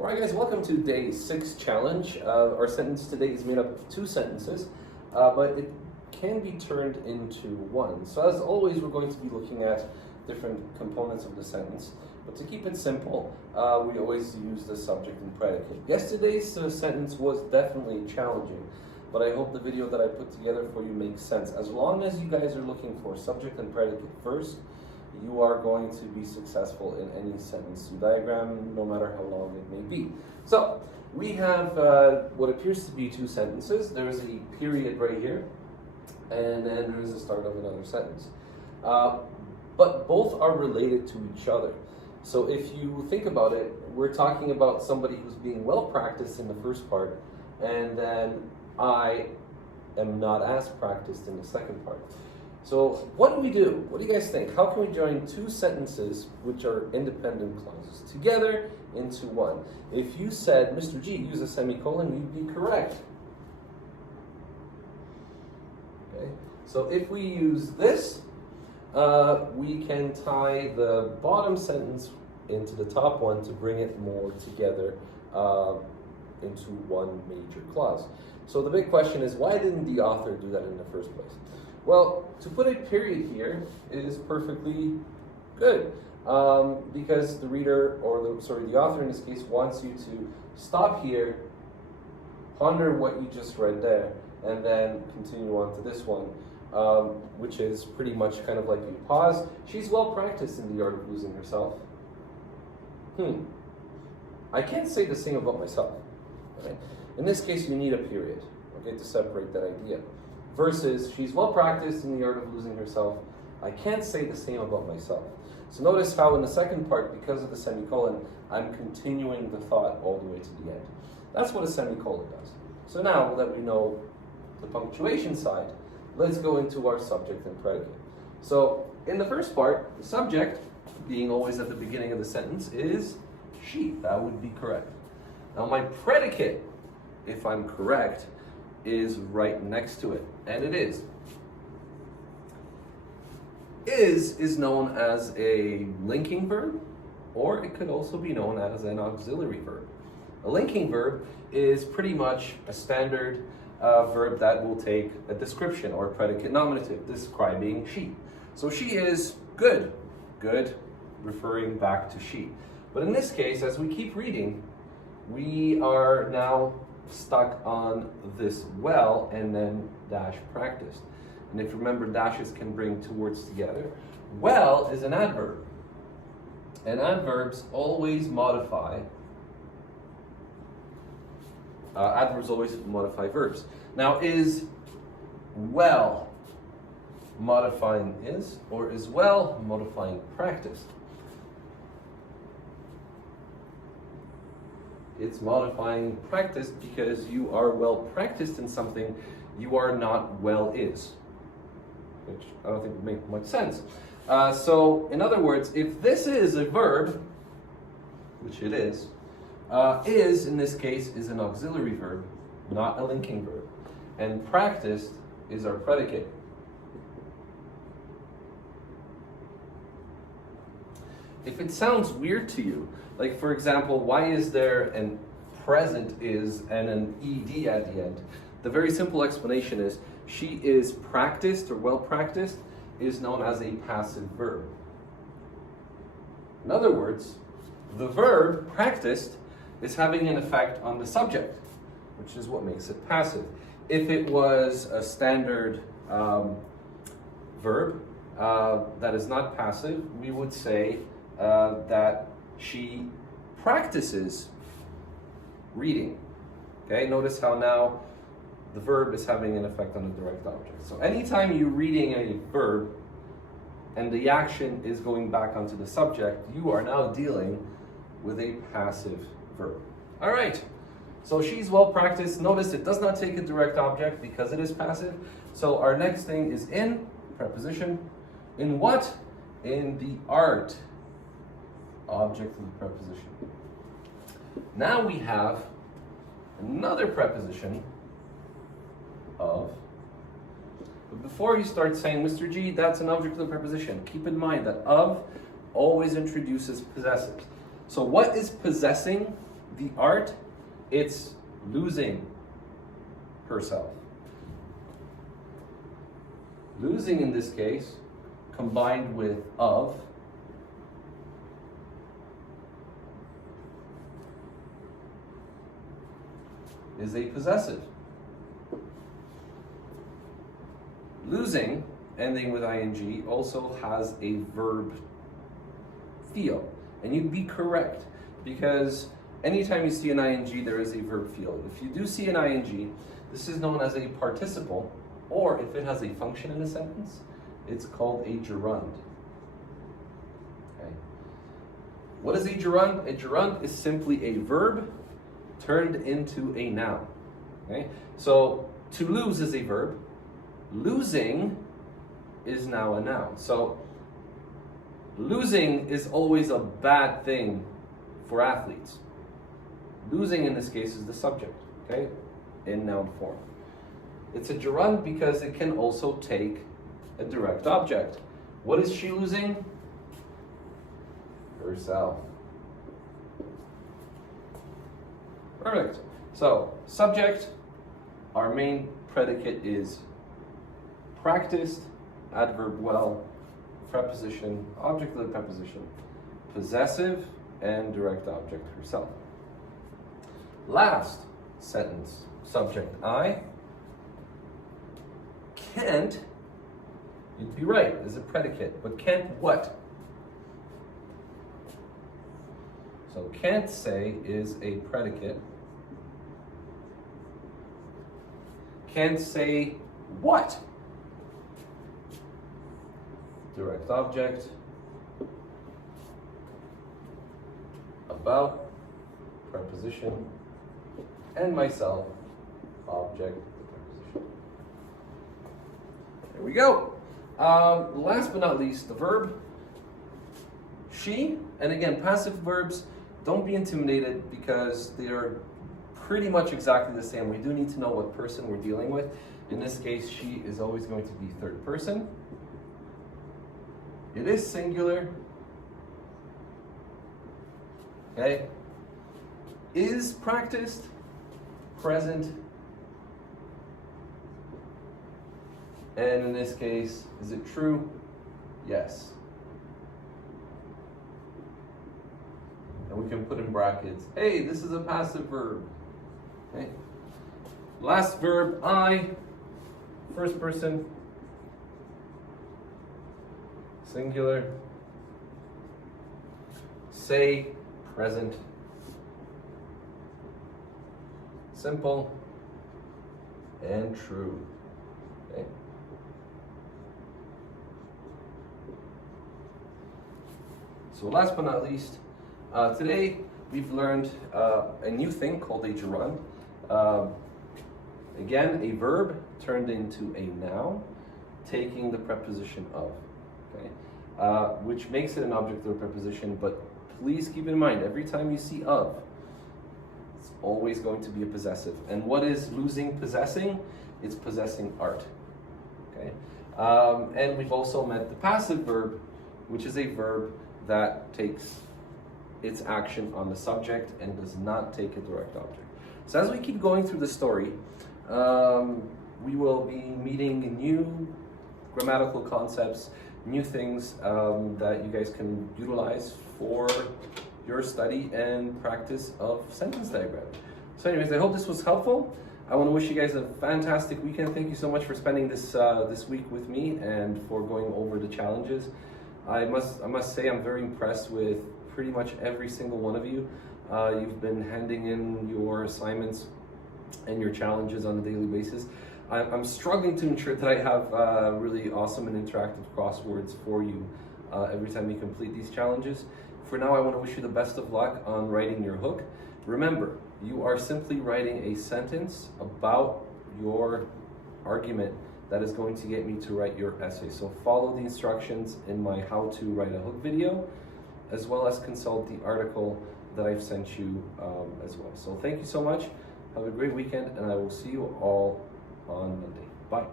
Alright guys, welcome to day 6 challenge. Our sentence today is made up of 2 sentences, but it can be turned into one. So as always, we're going to be looking at different components of the sentence. But to keep it simple, we always use the subject and predicate. Yesterday's sentence was definitely challenging, but I hope the video that I put together for you makes sense. As long as you guys are looking for subject and predicate first, you are going to be successful in any sentence you diagram, no matter how long it may be. So, we have what appears to be 2 sentences. There's a period right here, and then there's the start of another sentence. But both are related to each other. So if you think about it, we're talking about somebody who's being well practiced in the first part, and then I am not as practiced in the second part. So what do we do? What do you guys think? How can we join 2 sentences which are independent clauses together into one? If you said, Mr. G, use a semicolon, you'd be correct. Okay. So if we use this, we can tie the bottom sentence into the top one to bring it more together into one major clause. So the big question is, why didn't the author do that in the first place? Well, to put a period here is perfectly good because the reader, or the author in this case, wants you to stop here, ponder what you just read there, and then continue on to this one, which is pretty much kind of like you pause. She's well practiced in the art of losing herself. I can't say the same about myself. Right? In this case, you need a period, okay, to separate that idea. Versus, she's well practiced in the art of losing herself. I can't say the same about myself. So notice how in the second part, because of the semicolon, I'm continuing the thought all the way to the end. That's what a semicolon does. So now that we know the punctuation side, let's go into our subject and predicate. So in the first part, the subject, being always at the beginning of the sentence, is she. That would be correct. Now my predicate, if I'm correct, is right next to it, and it is. Is known as a linking verb, or it could also be known as an auxiliary verb. A linking verb is pretty much a standard verb that will take a description or a predicate nominative describing she. So she is good. Good, referring back to she. But in this case, as we keep reading, we are now stuck on this well and then dash practiced. And if you remember, dashes can bring 2 words together. Well is an adverb. And adverbs always modify. Adverbs always modify verbs. Now, is well modifying is, or is well modifying practice? It's modifying practice because you are well practiced in something you are not well is, which I don't think would make much sense. So in other words, if this is a verb, which it is in this case is an auxiliary verb, not a linking verb, and practiced is our predicate. If it sounds weird to you, like for example, why is there an present is and an ed at the end? The very simple explanation is she is practiced or well practiced is known as a passive verb. In other words, the verb practiced is having an effect on the subject, which is what makes it passive. If it was a standard verb that is not passive, we would say that she practices reading. Okay, notice how now the verb is having an effect on the direct object. So anytime you're reading a verb and the action is going back onto the subject, you are now dealing with a passive verb. All right, so she's well practiced. Notice it does not take a direct object because it is passive. So our next thing is in, preposition. In what? In the art. Object of the preposition. Now we have another preposition of. But before you start saying, Mr. G, that's an object of the preposition, keep in mind that of always introduces possessives. So what is possessing The art, it's losing herself. Losing in this case, combined with of, is a possessive. Losing, ending with ing, also has a verb feel. And you'd be correct, because anytime you see an ing, there is a verb feel. If you do see an ing, this is known as a participle, or if it has a function in a sentence, it's called a gerund. Okay. What is a gerund? A gerund is simply a verb turned into a noun. Okay? So to lose is a verb. Losing is now a noun. So losing is always a bad thing for athletes. Losing in this case is the subject, okay, in noun form. It's a gerund because it can also take a direct object. What is she losing? Herself. Perfect. So, subject, our main predicate is practiced, adverb well, preposition, object of the preposition, possessive, and direct object herself. Last sentence, subject I. Can't, you'd be right, is a predicate, but can't what? So can't say is a predicate. Can't say what? Direct object. About, preposition, and myself, object, preposition. There we go. Last but not least, the verb. She, and again, passive verbs, don't be intimidated because they are pretty much exactly the same. We do need to know what person we're dealing with. In this case, she is always going to be third person. It is singular. Okay. Is practiced, present. And in this case, is it true? Yes. And we can put in brackets, hey, this is a passive verb. Okay. Last verb, I, first person, singular. Say, present. Simple and true. Okay. So last but not least, today we've learned a new thing called a gerund. Again, a verb turned into a noun, taking the preposition of, okay, which makes it an object of a preposition, but please keep in mind, every time you see of, it's always going to be a possessive. And what is losing possessing? It's possessing art, okay? And we've also met the passive verb, which is a verb that takes its action on the subject and does not take a direct object. So as we keep going through the story, we will be meeting new grammatical concepts, new things that you guys can utilize for your study and practice of sentence diagram. So anyways, I hope this was helpful. I want to wish you guys a fantastic weekend. Thank you so much for spending this week with me and for going over the challenges. I must say I'm very impressed with pretty much every single one of you. You've been handing in your assignments and your challenges on a daily basis. I'm struggling to ensure that I have really awesome and interactive crosswords for you every time you complete these challenges. For now, I want to wish you the best of luck on writing your hook. Remember, you are simply writing a sentence about your argument that is going to get me to write your essay. So follow the instructions in my how to write a hook video, as well as consult the article that I've sent you as well. So thank you so much. Have a great weekend, and I will see you all on Monday. Bye.